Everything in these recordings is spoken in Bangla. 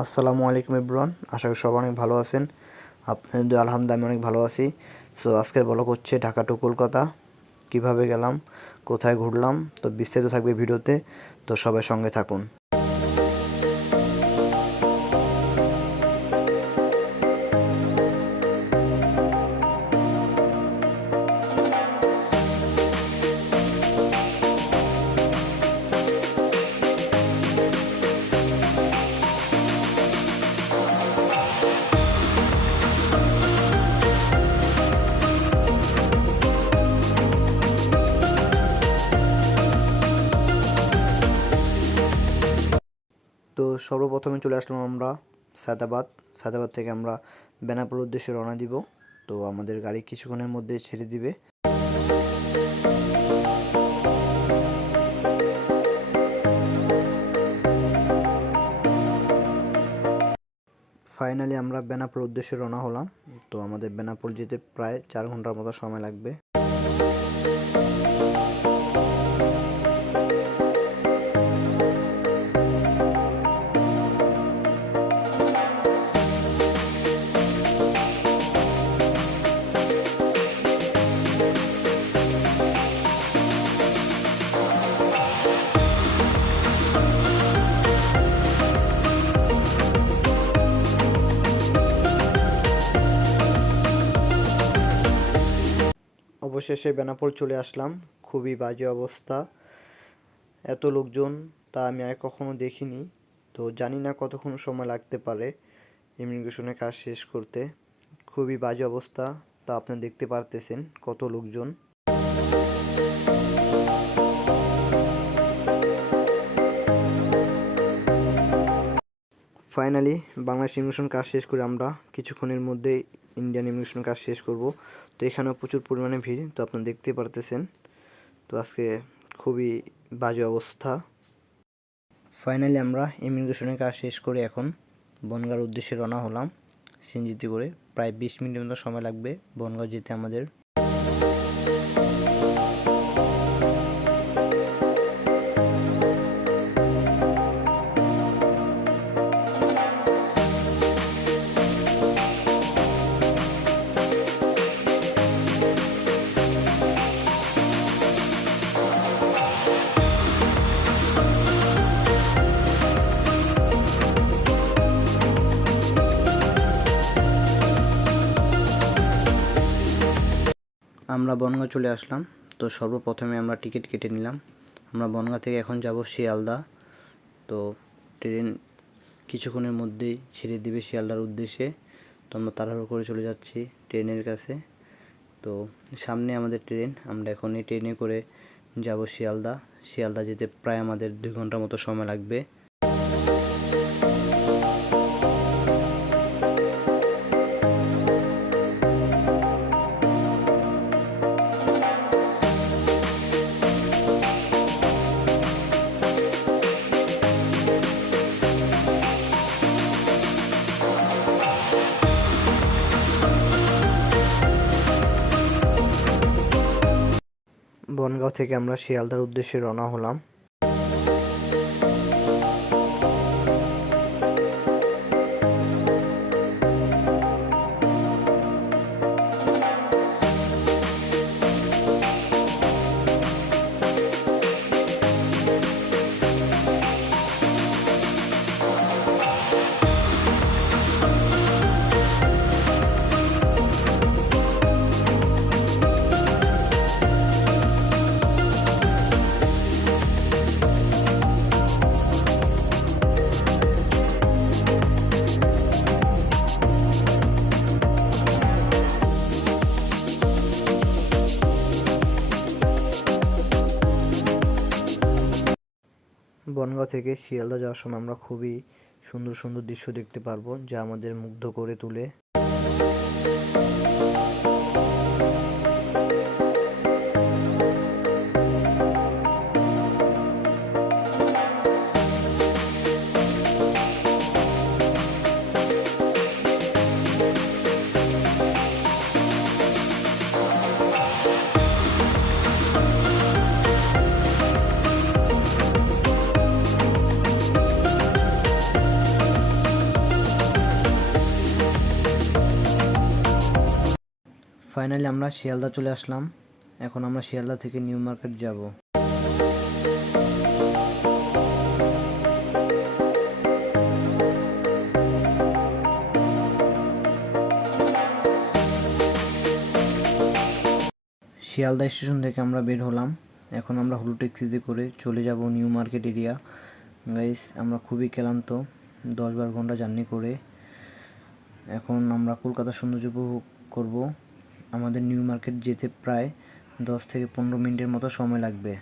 আসসালামু আলাইকুম এভরিওয়ান, আশা করি সবাই অনেক ভালো আছেন। আপনাদের আলহামদুলিল্লাহ আমি অনেক ভালো আছি। সো আজকের ব্লগ হচ্ছে ঢাকা টু কলকাতা, কিভাবে গেলাম, কোথায় ঘুরলাম, তো বিস্তারিত থাকবে ভিডিওতে। তো সবাই সঙ্গে থাকুন। তো সর্বপ্রথমে চলে আসলাম আমরা সায়দাবাদ থেকে আমরা বেনাপোল উদ্দেশ্যে রওনা দিব। তো আমাদের গাড়ি কিছুক্ষণের মধ্যে ছেড়ে দিবে। ফাইনালি আমরা বেনাপোল উদ্দেশ্যে রওনা হলাম। তো আমাদের বেনাপোল যেতে প্রায় 4 ঘন্টার মতো সময় লাগবে। অবশেষে বেনাপোল চলে আসলাম। খুবই বাজে অবস্থা, এত লোকজন তা আমি আর কখনো দেখিনি। তো জানি না কতক্ষণ সময় লাগতে পারে ইমিগ্রেশনের কাজ শেষ করতে। খুবই বাজে অবস্থা, তা আপনি দেখতে পারতেছেন কত লোকজন। ফাইনালি বাংলাদেশ ইমিগ্রেশন কাজ শেষ করে আমরা কিছুক্ষণের মধ্যে ইন্ডিয়ান ইমিগ্রেশন কাজ শেষ করব। তো এখানেও প্রচুর পরিমাণে ভিড়, তো আপনি দেখতে পারতেছেন। তো আজকে খুবই বাজে অবস্থা। ফাইনালি আমরা ইমিগ্রেশনের কাজ শেষ করে এখন বনগাঁর উদ্দেশ্যে রওনা হলাম সিএনজিতে করে। প্রায় 20 মিনিটের মতো সময় লাগবে বনগাঁ যেতে আমাদের। আমরা বনগাঁ চলে আসলাম। তো সর্বপ্রথমে আমরা টিকিট কেটে নিলাম। আমরা বনগাঁ থেকে এখন যাব শিয়ালদা। তো ট্রেন কিছুক্ষণের মধ্যেই ছেড়ে দিবে শিয়ালদার উদ্দেশ্যে। তো আমরা তাড়াহুড়ো করে চলে যাচ্ছি ট্রেনের কাছে। তো সামনে আমাদের ট্রেন, আমরা এখন এই ট্রেনে করে যাব শিয়ালদা যেতে প্রায় আমাদের 2 ঘন্টার মতো সময় লাগবে। বনগাঁও থেকে আমরা শিয়ালদার উদ্দেশ্যে রওনা হলাম। বনগাঁও থেকে শিয়ালদা যাওয়ার সময় আমরা খুবই সুন্দর সুন্দর দৃশ্য দেখতে পারবো, যা আমাদের মুগ্ধ করে তোলে। ফাইনালি আমরা শিয়ালদা চলে আসলাম। এখন আমরা শিয়ালদা থেকে নিউ মার্কেট যাব। শিয়ালদা স্টেশন থেকে আমরা বের হলাম। এখন আমরা হুলু ট্যাক্সিতে করে চলে যাব নিউ মার্কেট এরিয়া। গাইস, আমরা খুবই ক্লান্ত, 10-12 ঘন্টা জার্নি করে এখন আমরা কলকাতার সৌন্দর্য উপভোগ করব। আমাদের নিউ মার্কেট যেতে প্রায় 10 থেকে 15 মিনিটের মতো সময় লাগবে।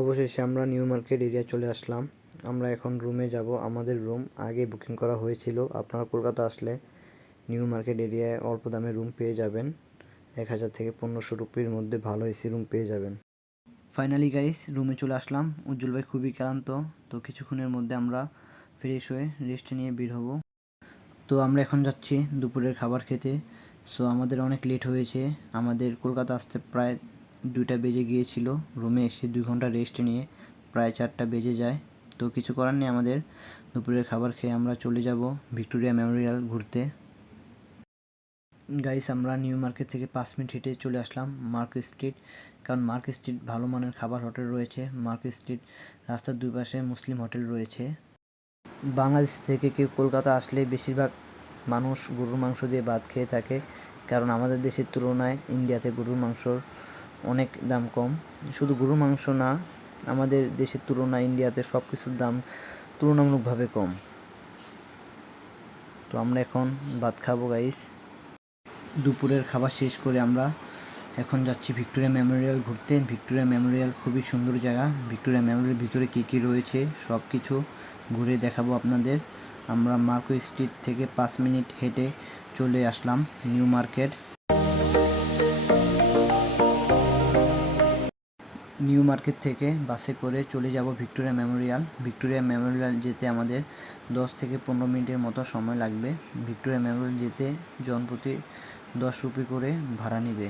অবশেষে আমরা নিউ মার্কেট এরিয়া চলে আসলাম। আমরা এখন রুমে যাব। আমাদের রুম আগে বুকিং করা হয়েছিল। আপনারা কলকাতা আসলে নিউ মার্কেট এরিয়ায় অল্প দামে রুম পেয়ে যাবেন। 1000 থেকে 1500 রুপির মধ্যে ভালো এসি রুম পেয়ে যাবেন। ফাইনালি গাইস, রুমে চলে আসলাম। উজ্জ্বল ভাই খুবই ক্লান্ত, তো কিছুক্ষণের মধ্যে আমরা ফ্রেশ হয়ে রেস্ট নিয়ে বের হব। তো আমরা এখন যাচ্ছি দুপুরের খাবার খেতে। সো আমাদের অনেক লেট হয়েছে। আমাদের কলকাতা আসতে প্রায় 2টা বেজে গিয়েছিল। রুমে এসে 2 ঘন্টা রেস্ট নিয়ে প্রায় 4টা বেজে যায়। তো কিছু করার নেই, আমাদের দুপুরের খাবার খেয়ে আমরা চলে যাব ভিক্টোরিয়া মেমোরিয়াল ঘুরতে। গাইস, আমরা নিউ মার্কেট থেকে 5 মিনিট হেঁটে চলে আসলাম মার্কেট স্ট্রিট। কারণ মার্কেট স্ট্রিট ভালো মানের খাবার হোটেল রয়েছে। মার্কেট স্ট্রিট রাস্তার দুই পাশে মুসলিম হোটেল রয়েছে। বাংলাদেশ থেকে কেউ কলকাতা আসলে বেশিরভাগ মানুষ গরুর মাংস দিয়ে ভাত খেয়ে থাকে। কারণ আমাদের দেশের তুলনায় ইন্ডিয়াতে গরুর মাংসর অনেক দাম কম। শুধু গরুর মাংস না, আমাদের দেশের তুলনায় ইন্ডিয়াতে সব কিছুর দাম তুলনামূলকভাবে কম। তো আমরা এখন ভাত খাবো গাইস। দুপুরের খাবার শেষ করে আমরা এখন যাচ্ছি ভিক্টোরিয়া মেমোরিয়াল ঘুরতে। ভিক্টোরিয়া মেমোরিয়াল খুবই সুন্দর জায়গা। ভিক্টোরিয়া মেমোরিয়াল ভিতরে কী কী রয়েছে সব কিছু ঘুরে দেখাবো আপনাদের। আমরা মার্কেট স্ট্রিট থেকে 5 মিনিট হেঁটে চলে আসলাম নিউ মার্কেট। নিউ মার্কেট থেকে বাসে করে চলে যাব ভিক্টোরিয়া মেমোরিয়াল। ভিক্টোরিয়া মেমোরিয়াল যেতে আমাদের 10 থেকে 15 মিনিটের মতো সময় লাগবে। ভিক্টোরিয়া মেমোরিয়াল যেতে জনপ্রতি 10 রুপি করে ভাড়া নেবে।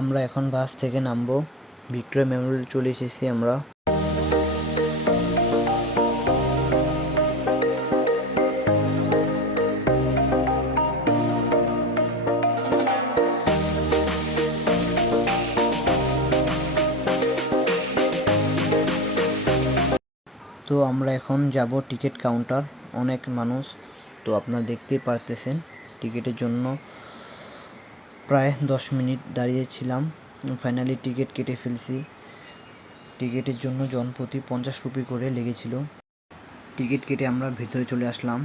আমরা এখন বাস থেকে নামবো। ভিক্টোরিয়া মেমোরিয়াল চলে এসেছি আমরা। তো আমরা এখন যাব টিকিট কাউন্টার। অনেক মানুষ, তো আপনারা দেখতেই পারতেছেন টিকিটের জন্য প্রায় 10 মিনিট দাঁড়িয়েছিলাম। ফাইনালি টিকিট কেটে ফেলছি। টিকিটের জন্য জনপ্রতি 50 রুপি করে লেগেছিল। টিকিট কেটে আমরা ভিতরে চলে আসলাম।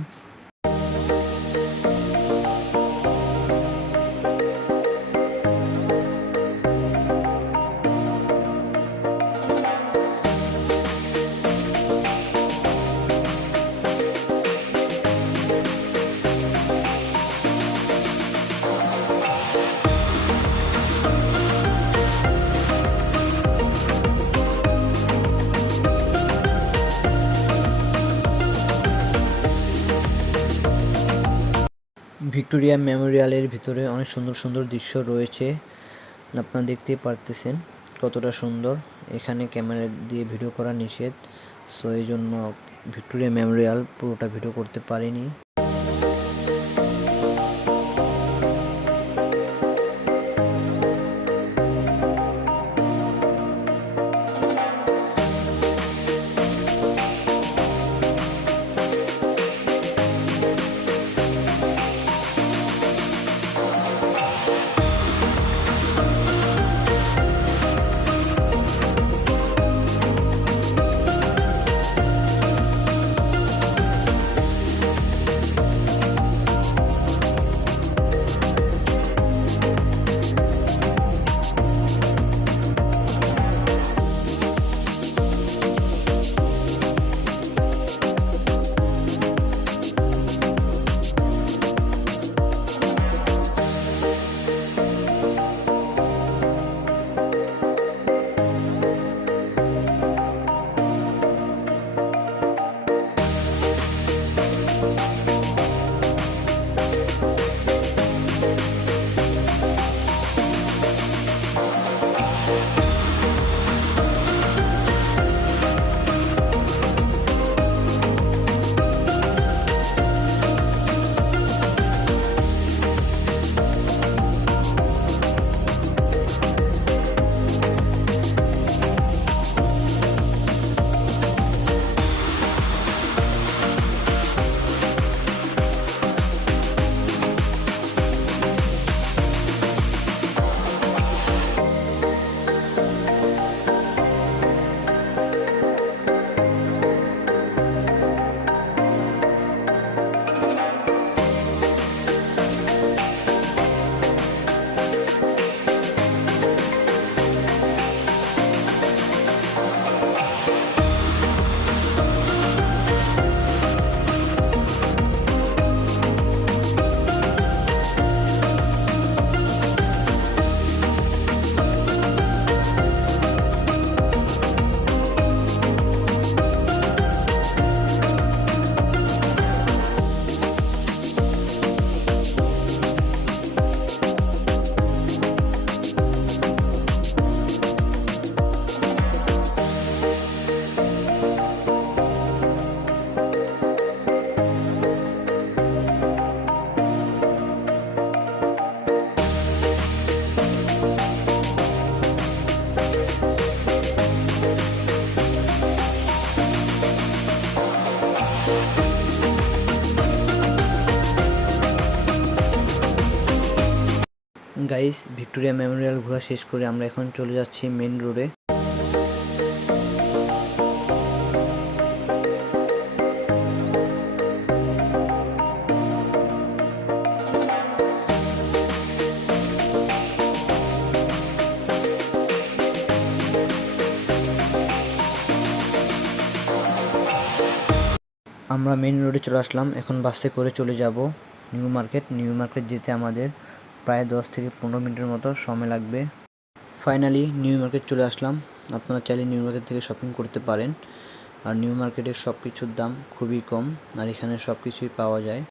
ভিক্টোরিয়া মেমোরিয়ালের ভিতরে অনেক সুন্দর সুন্দর দৃশ্য রয়েছে। আপনারা দেখতেই পারতেছেন কতটা সুন্দর। এখানে ক্যামেরা দিয়ে ভিডিও করা নিষেধ, সো এই জন্য ভিক্টোরিয়া মেমোরিয়াল পুরোটা ভিডিও করতে পারিনি। গাইস, ভিক্টোরিয়া মেমোরিয়াল ঘোরা শেষ করে আমরা এখন চলে যাচ্ছি মেন রোডে। আমরা মেন রোডে চলে আসলাম, এখন বাসে করে চলে যাব নিউ মার্কেট। নিউ মার্কেট যেতে আমাদের প্রায় 10 থেকে 15 মিনিটের মতো সময় লাগবে। ফাইনালি নিউ মার্কেট চলে আসলাম। আপনারা চাইলে নিউ মার্কেট থেকে শপিং করতে পারেন। আর নিউ মার্কেটের সব কিছুর দাম খুবই কম, আর এখানে সব কিছুই পাওয়া যায়।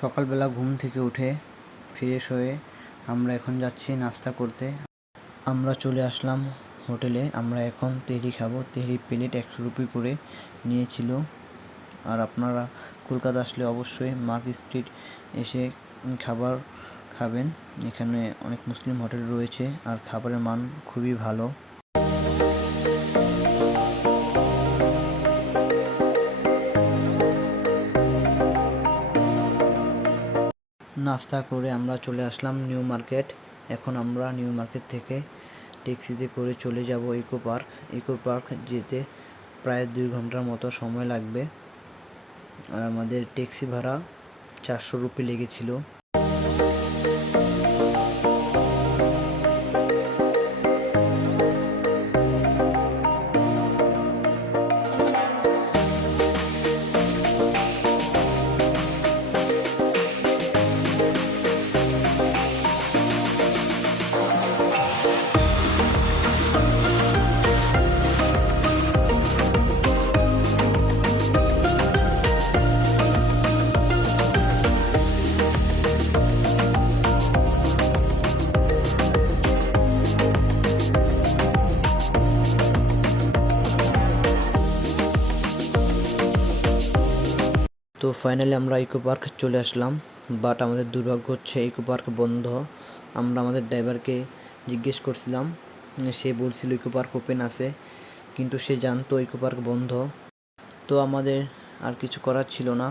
সকালবেলা ঘুম থেকে উঠে ফ্রেশ হয়ে আমরা এখন যাচ্ছি নাস্তা করতে। আমরা চলে আসলাম হোটেলে। আমরা এখন তেহরি খাবো। তেহরি প্লেট 100 রুপি করে নিয়েছিল। আর আপনারা কলকাতা আসলে অবশ্যই মার্ক স্ট্রিট এসে খাবার খাবেন। এখানে অনেক মুসলিম হোটেল রয়েছে আর খাবারের মান খুবই ভালো। নাস্তা করে আমরা চলে আসলাম নিউ মার্কেট। এখন আমরা নিউ মার্কেট থেকে ট্যাক্সিতে করে চলে যাব ইকো পার্ক। ইকো পার্ক যেতে প্রায় 2 ঘন্টার মতো সময় লাগবে। আর আমাদের ট্যাক্সি ভাড়া 400 রুপি লেগেছিল। তো ফাইনালি আমরা ইকো পার্ক চলে আসলাম, বাট আমাদের দুর্ভাগ্য হচ্ছে ইকো পার্ক বন্ধ। আমরা আমাদের ড্রাইভারকে জিজ্ঞেস করছিলাম, সে বলছিল ইকো পার্ক ওপেন আছে, কিন্তু সে জানতো ইকো পার্ক বন্ধ। তো আমাদের আর কিছু করার ছিল না।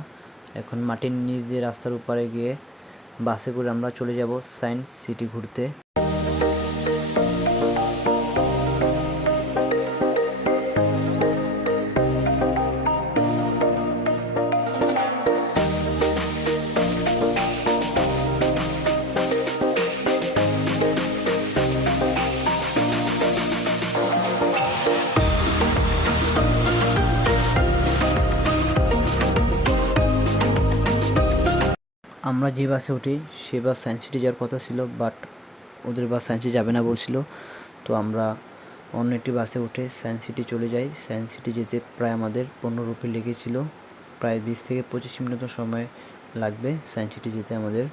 এখন মাটির নিচ দিয়ে রাস্তার উপরে গিয়ে বাসে করে আমরা চলে যাব সায়েন্স সিটি ঘুরতে। আমরা যে বাসে উঠি সে বাস সায়েন্স সিটি যাওয়ার কথা ছিল, বাট ওদের বাস সায়েন্স সিটি যাবে না বলছিল। তো আমরা অন্য একটি বাসে উঠে সায়েন্স সিটি চলে যাই। সায়েন্স সিটি যেতে প্রায় আমাদের 15 রুপি লেগেছিল। প্রায় 20 থেকে 25 মিনিট সময় লাগবে সায়েন্স সিটি যেতে আমাদের।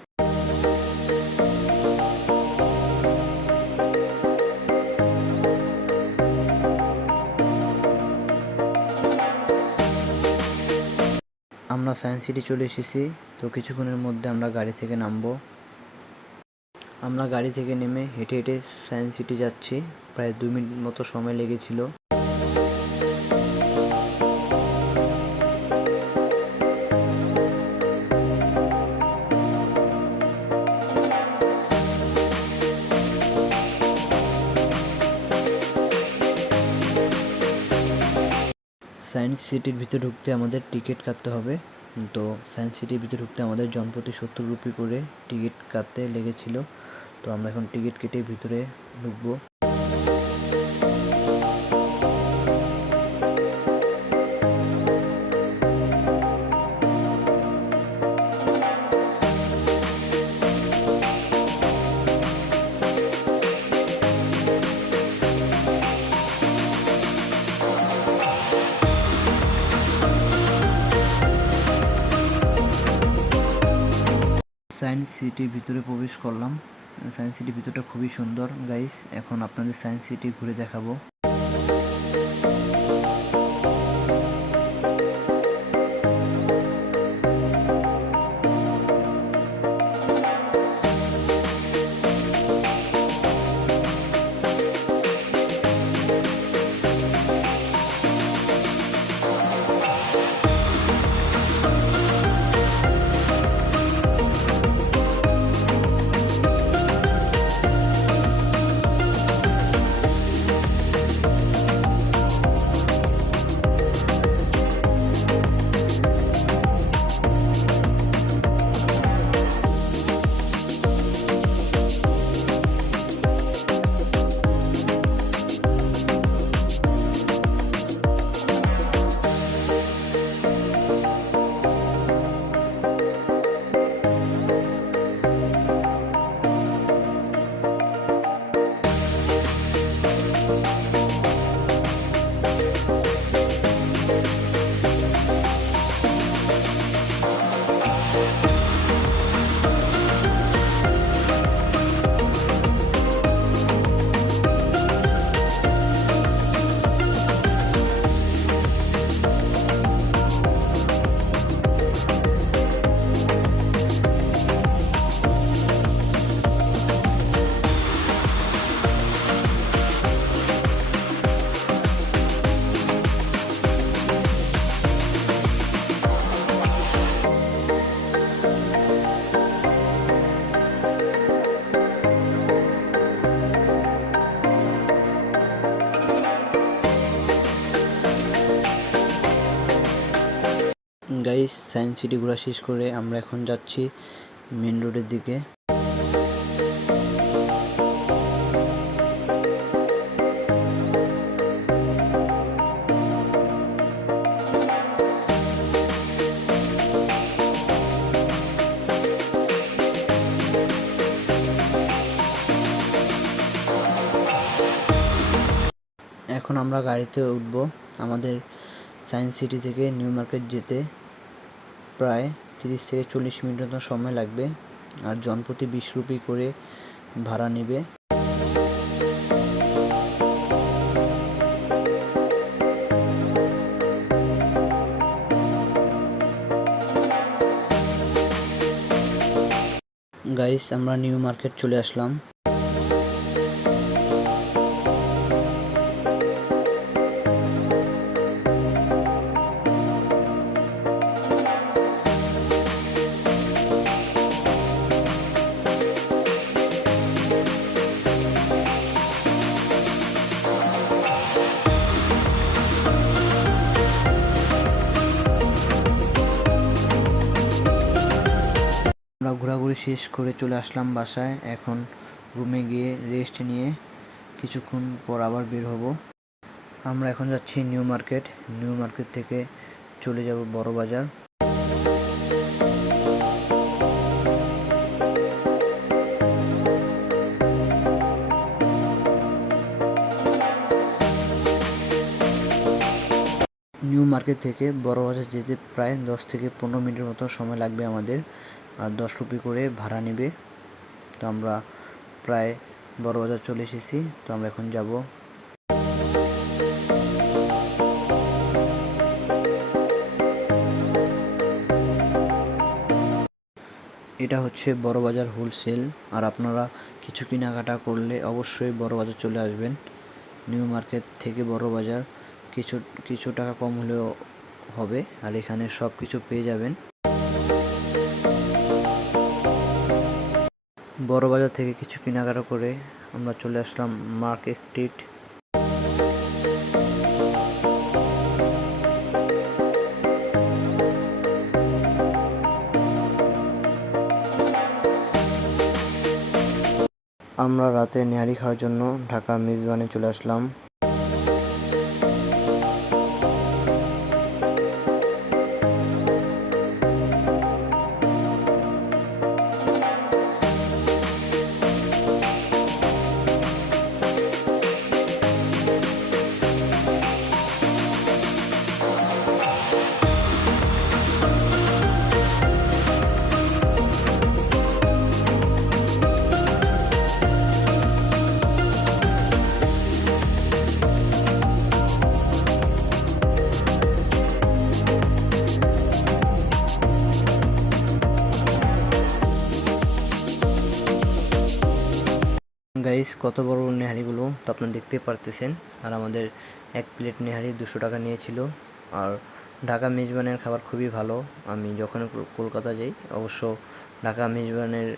আমরা সায়েন্স সিটি চলে এসেছি। তো কিছুক্ষণের মধ্যে আমরা গাড়ি থেকে নামবো। আমরা গাড়ি থেকে নেমে হেঁটে হেঁটে সায়েন্স সিটি যাচ্ছি। প্রায় 2 মিনিট মতো সময় লেগেছিল। সায়েন্স সিটির ভিতরে ঢুকতে আমাদের টিকিট কাটতে হবে। তো সায়েন্স সিটির ভিতরে ঢুকতে আমাদের জনপ্রতি 70 রুপি করে টিকিট কাটতে লেগেছিল। তো আমরা এখন টিকিট কেটে ভিতরে ঢুকবো। সায়েন্স সিটির ভিতরে প্রবেশ করলাম। সায়েন্স সিটির ভিতরটা খুবই সুন্দর গাইস। এখন আপনাদের সায়েন্স সিটি ঘুরে দেখাবো। গাইস সায়েন্স সিটি ঘোরা শেষ করে আমরা এখন যাচ্ছি মেন রোডের দিকে। এখন আমরা গাড়িতে উঠব। আমাদের সায়েন্স সিটি থেকে নিউ মার্কেট যেতে প্রায় 30 থেকে 40 মিনিট মতো সময় লাগবে, আর জনপ্রতি 20 রুপি করে ভাড়া নেবে। গাইস আমরা নিউ মার্কেট চলে আসলাম। আমরা ঘোরাঘুরি শেষ করে চলে আসলাম বাসায়। এখন রুমে গিয়ে রেস্ট নিয়ে কিছুক্ষণ পর আবার বের হব। আমরা এখন যাচ্ছি নিউ মার্কেট। নিউ মার্কেট থেকে চলে যাব বড় বাজার। নিউ মার্কেট থেকে বড় বাজার যেতে প্রায় 10 থেকে 15 মিনিটের মতো সময় লাগবে আমাদের, আর 10 রুপি করে ভাড়া নেবে। তো আমরা প্রায় বড় বাজার চলে এসেছি। তো আমরা এখন যাব। এটা হচ্ছে বড় বাজার হোলসেল, আর আপনারা কিছু কেনাকাটা করলে অবশ্যই বড় বাজার চলে আসবেন। নিউ মার্কেট থেকে বড় বাজার কিছু টাকা কম হলেও হবে, আর এখানে সব কিছু পেয়ে যাবেন। বড় বাজার থেকে কিছু কেনাকাটা করে আমরা চলে আসলাম মার্কেট স্ট্রিট। আমরা রাতে নেহারি খাওয়ার জন্য ঢাকা মেজবানে চলে আসলাম। গাইস কত বড় নেহারিগুলো তো আপনারা দেখতে পারতেছেন। আর আমাদের এক প্লেট নেহারি 200 টাকা নিয়েছিল। আর ঢাকা মেজবানের খাবার খুবই ভালো। আমি যখন কলকাতা যাই অবশ্য ঢাকা মেজবানের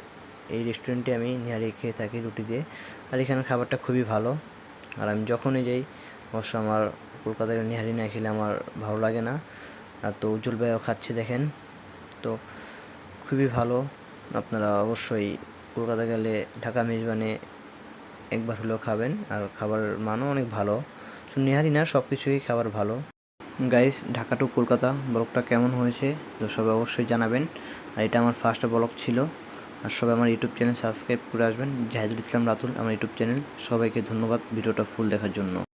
এই রেস্টুরেন্টে আমি নেহারি খেয়ে থাকি রুটি দিয়ে। আর এখানের খাবারটা খুবই ভালো। আর আমি যখনই যাই অবশ্য আমার কলকাতায় নেহারি না খেলে আমার ভালো লাগে না। আর তো উজ্জ্বল ভাইও খাচ্ছে দেখেন, তো খুবই ভালো। আপনারা অবশ্যই কলকাতা গেলে ঢাকা মেজবানে একবার হলেও খাবেন। আর খাবারের মানও অনেক ভালো, শুধু নেহারি না সব কিছুই খাবার ভালো। গাইস ঢাকা টু কলকাতা ব্লগটা কেমন হয়েছে তো সবাই অবশ্যই জানাবেন। আর এটা আমার ফার্স্ট ব্লগ ছিল। আর সবাই আমার ইউটিউব চ্যানেল সাবস্ক্রাইব করে আসবেন, জাহিদুল ইসলাম রাতুল আমার ইউটিউব চ্যানেল। সবাইকে ধন্যবাদ ভিডিওটা ফুল দেখার জন্য।